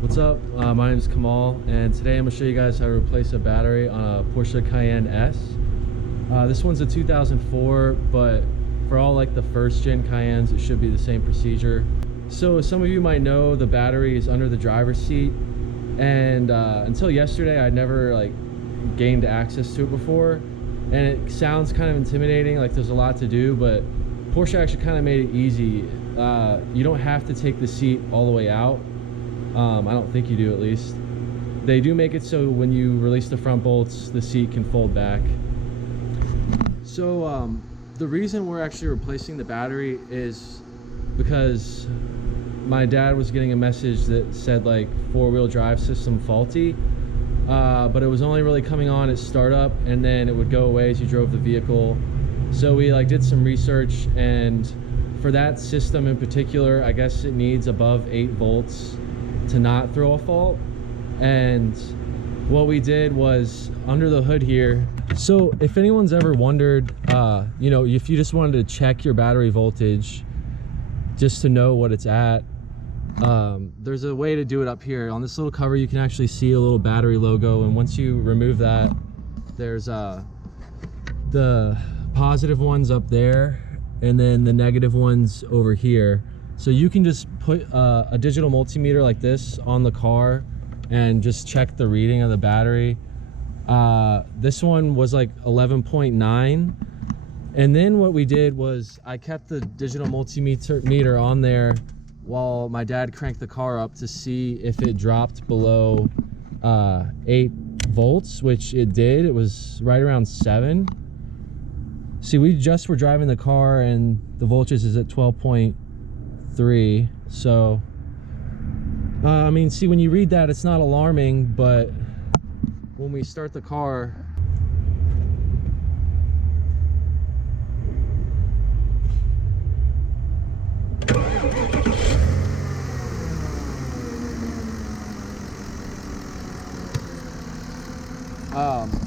What's up? My name is Kamal, and today I'm going to show you guys how to replace a battery on a Porsche Cayenne S. This one's a 2004, but for all like the first gen Cayennes, it should be the same procedure. So as some of you might know, the battery is under the driver's seat, and until yesterday I'd never gained access to it before, and it sounds kind of intimidating, like there's a lot to do, but Porsche actually kind of made it easy. You don't have to take the seat all the way out. I don't think you do, at least. They do make it so when you release the front bolts, the seat can fold back. So the reason we're actually replacing the battery is because my dad was getting a message that said like four-wheel drive system faulty, but it was only really coming on at startup, and then it would go away as you drove the vehicle. So we did some research, and for that system in particular, I guess it needs above 8 volts to not throw a fault. And what we did was under the hood here. So if anyone's ever wondered, you know, if you just wanted to check your battery voltage just to know what it's at, there's a way to do it up here. On this little cover, you can actually see a little battery logo, and once you remove that, there's the positive ones up there and then the negative ones over here. So you can just put a digital multimeter like this on the car and just check the reading of the battery. This one was like 11.9. And then what we did was I kept the digital multimeter on there while my dad cranked the car up to see if it dropped below 8 volts, which it did. It was right around 7. See, we just were driving the car and the voltage is at 12.3. So I mean, see, when you read that, it's not alarming, but when we start the car,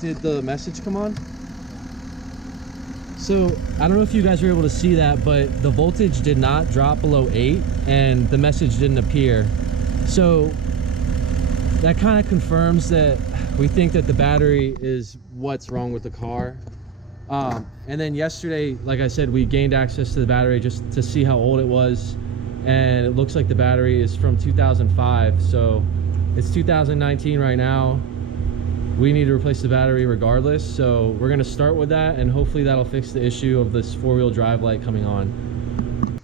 did the message come on? So I don't know if you guys were able to see that, but the voltage did not drop below 8 and the message didn't appear. So that kind of confirms that we think that the battery is what's wrong with the car. And then yesterday, like I said, we gained access to the battery just to see how old it was, and it looks like the battery is from 2005. So it's 2019 right now. We need to replace the battery regardless, so we're going to start with that, and hopefully that'll fix the issue of this four-wheel drive light coming on.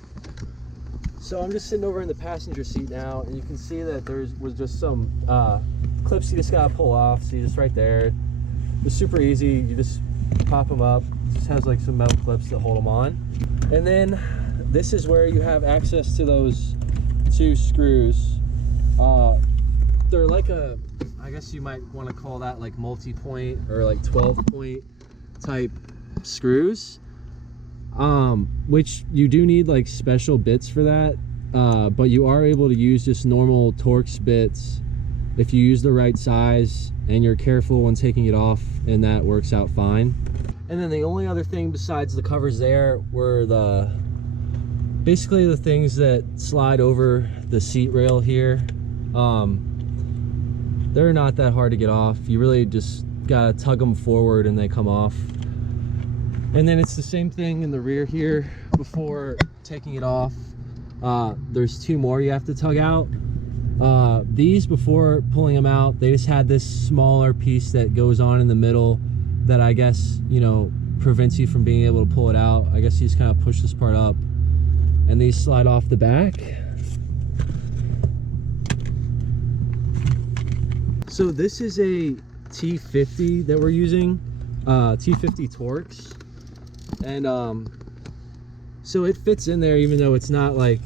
So I'm just sitting over in the passenger seat now, and you can see that there was just some clips you just got to pull off. See, just right there. It's super easy. You just pop them up. It just has like some metal clips that hold them on. And then this is where you have access to those 2 screws. They're like a, I guess you might want to call that like multi-point or like 12-point type screws, which you do need like special bits for that, but you are able to use just normal Torx bits if you use the right size and you're careful when taking it off, and that works out fine. And then the only other thing besides the covers there were basically the things that slide over the seat rail here. They're not that hard to get off. You really just gotta tug them forward and they come off. And then it's the same thing in the rear here. Before taking it off, there's 2 more you have to tug out. These, before pulling them out, they just had this smaller piece that goes on in the middle that I guess, you know, prevents you from being able to pull it out. I guess you just kind of push this part up and these slide off the back. So this is a T50 that we're using, T50 Torx, and so it fits in there even though it's not like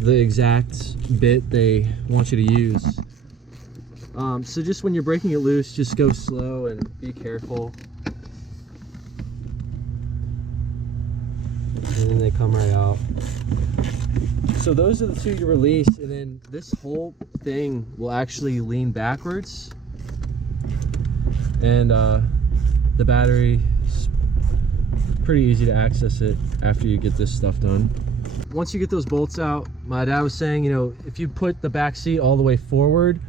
the exact bit they want you to use. So just when you're breaking it loose, just go slow and be careful. And then they come right out. So those are the 2 you release, and then this whole thing will actually lean backwards, and the battery is pretty easy to access it after you get this stuff done. once you get those bolts out, my dad was saying, you know, if you put the back seat all the way forward,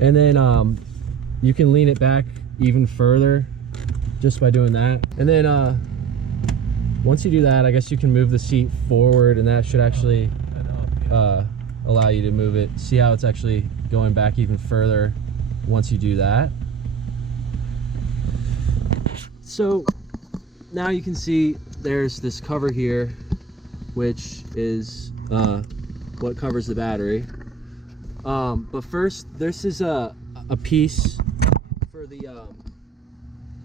and then you can lean it back even further just by doing that. And then once you do that, I guess you can move the seat forward, and that should actually allow you to move it. See how it's actually going back even further once you do that. So now you can see there's this cover here, which is what covers the battery. But first, this is a piece for the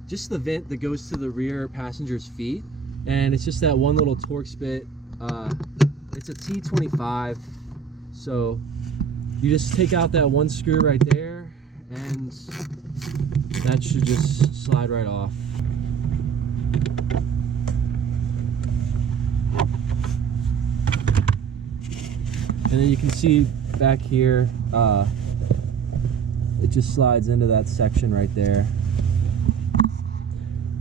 just the vent that goes to the rear passenger's feet, and it's just that one little Torx bit. It's a T25, so you just take out that one screw right there, and that should just slide right off. And then you can see back here, it just slides into that section right there.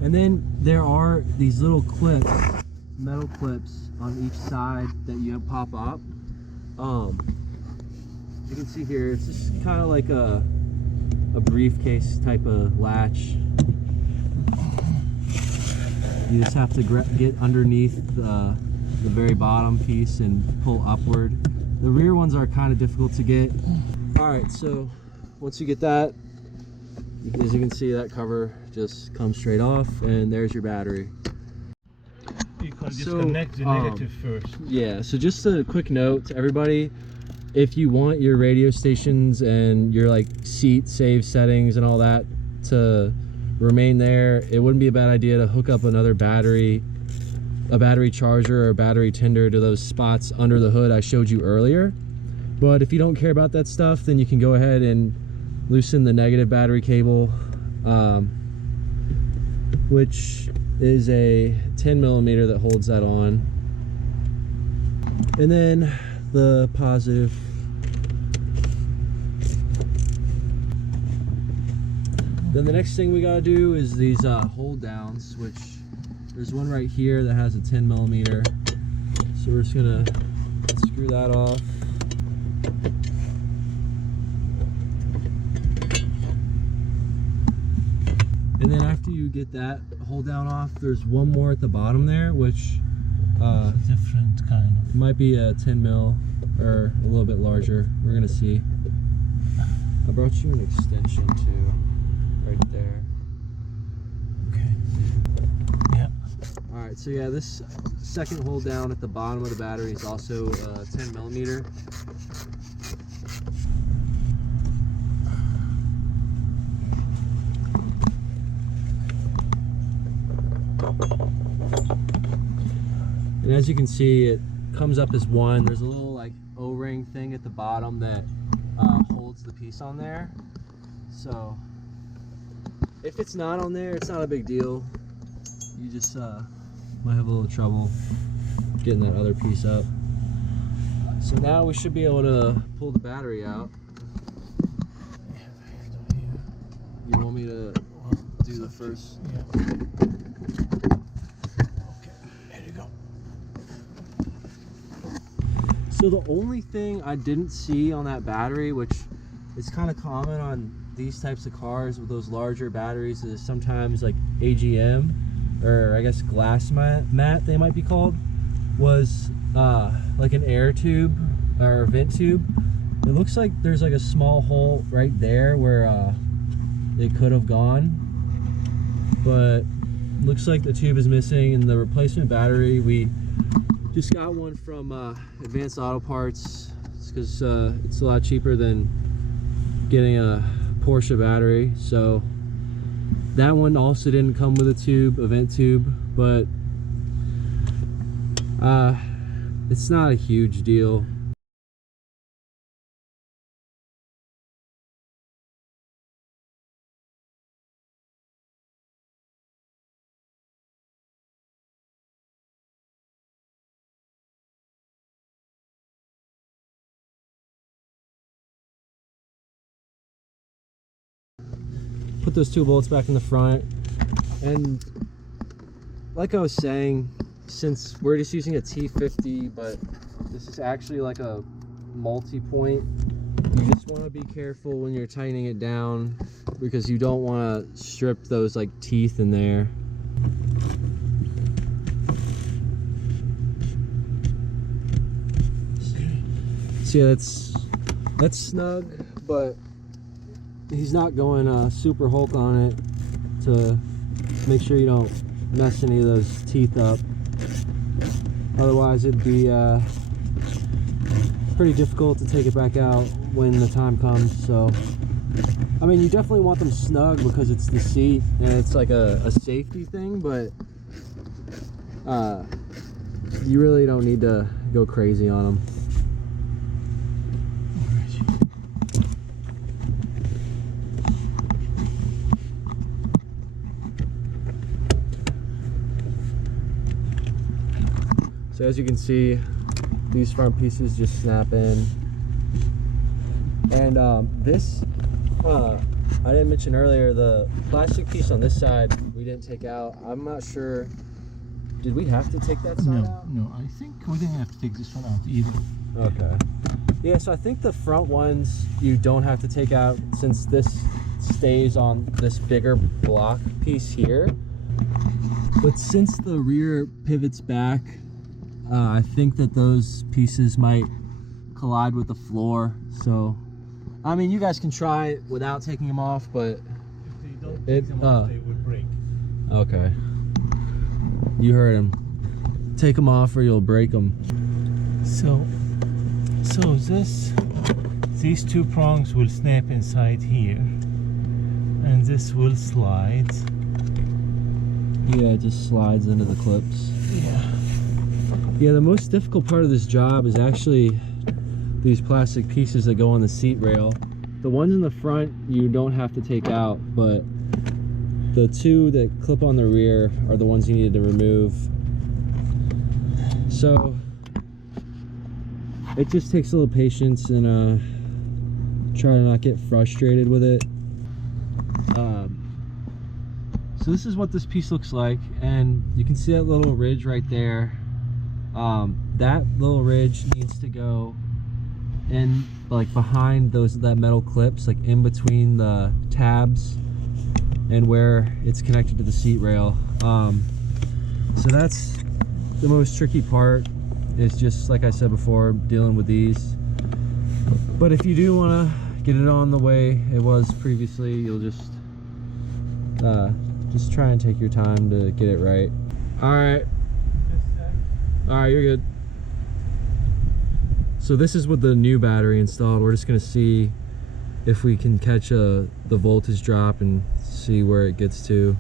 And then there are these little clips, metal clips on each side that you pop up. You can see here, it's just kind of like a briefcase type of latch. You just have to get underneath the very bottom piece and pull upward. The rear ones are kind of difficult to get. All right, so once you get that, as you can see, that cover just comes straight off, and there's your battery. You can disconnect the negative first. Yeah, so just a quick note to everybody, if you want your radio stations and your like seat save settings and all that to remain there, it wouldn't be a bad idea to hook up another battery, a battery charger or a battery tender to those spots under the hood I showed you earlier. But if you don't care about that stuff, then you can go ahead and loosen the negative battery cable, which is a 10mm that holds that on, and then the positive. Then the next thing we gotta do is these hold downs, which there's one right here that has a 10mm. So we're just gonna screw that off. And then after you get that hold down off, there's one more at the bottom there, which a different kind of. might be a 10mm or a little bit larger. We're gonna see. I brought you an extension too, right there. Okay. Yep. All right, so yeah, this second hold down at the bottom of the battery is also 10mm. And as you can see, it comes up as one. There's a little like O-ring thing at the bottom that holds the piece on there. So if it's not on there, it's not a big deal. You just might have a little trouble getting that other piece up. So now we should be able to pull the battery out. You want me to do the first? Yeah. So the only thing I didn't see on that battery, which is kind of common on these types of cars with those larger batteries, is sometimes like AGM, or I guess glass mat they might be called, was like an air tube or vent tube. It looks like there's like a small hole right there where it could have gone, but looks like the tube is missing. And the replacement battery, we just got one from Advanced Auto Parts because it's a lot cheaper than getting a Porsche battery. So that one also didn't come with a tube, a vent tube, but it's not a huge deal. Put those two bolts back in the front, and like I was saying, since we're just using a T50, but this is actually like a multi-point, you just want to be careful when you're tightening it down because you don't want to strip those like teeth in there. So yeah, that's snug, but he's not going super Hulk on it to make sure you don't mess any of those teeth up. Otherwise it'd be pretty difficult to take it back out when the time comes. So I mean, you definitely want them snug because it's the seat and it's like a safety thing, but you really don't need to go crazy on them. So as you can see, these front pieces just snap in. And this, I didn't mention earlier, the plastic piece on this side we didn't take out. I'm not sure, did we have to take that side out? No, I think we didn't have to take this one out either. Okay. Yeah, so I think the front ones you don't have to take out since this stays on this bigger block piece here. But since the rear pivots back, I think that those pieces might collide with the floor. So, I mean, you guys can try it without taking them off, but If they don't take them off, they will break. Okay. You heard him. Take them off or you'll break them. So these two prongs will snap inside here, and this will slide. Yeah, it just slides into the clips. Yeah. Yeah, the most difficult part of this job is actually these plastic pieces that go on the seat rail. The ones in the front you don't have to take out, but the two that clip on the rear are the ones you needed to remove. So it just takes a little patience and try to not get frustrated with it. So this is what this piece looks like, and you can see that little ridge right there. That little ridge needs to go in, like behind that metal clips, like in between the tabs and where it's connected to the seat rail. So that's the most tricky part, is just like I said before, dealing with these. But if you do want to get it on the way it was previously, you'll just try and take your time to get it right. All right, you're good. So this is with the new battery installed. We're just gonna see if we can catch the voltage drop and see where it gets to.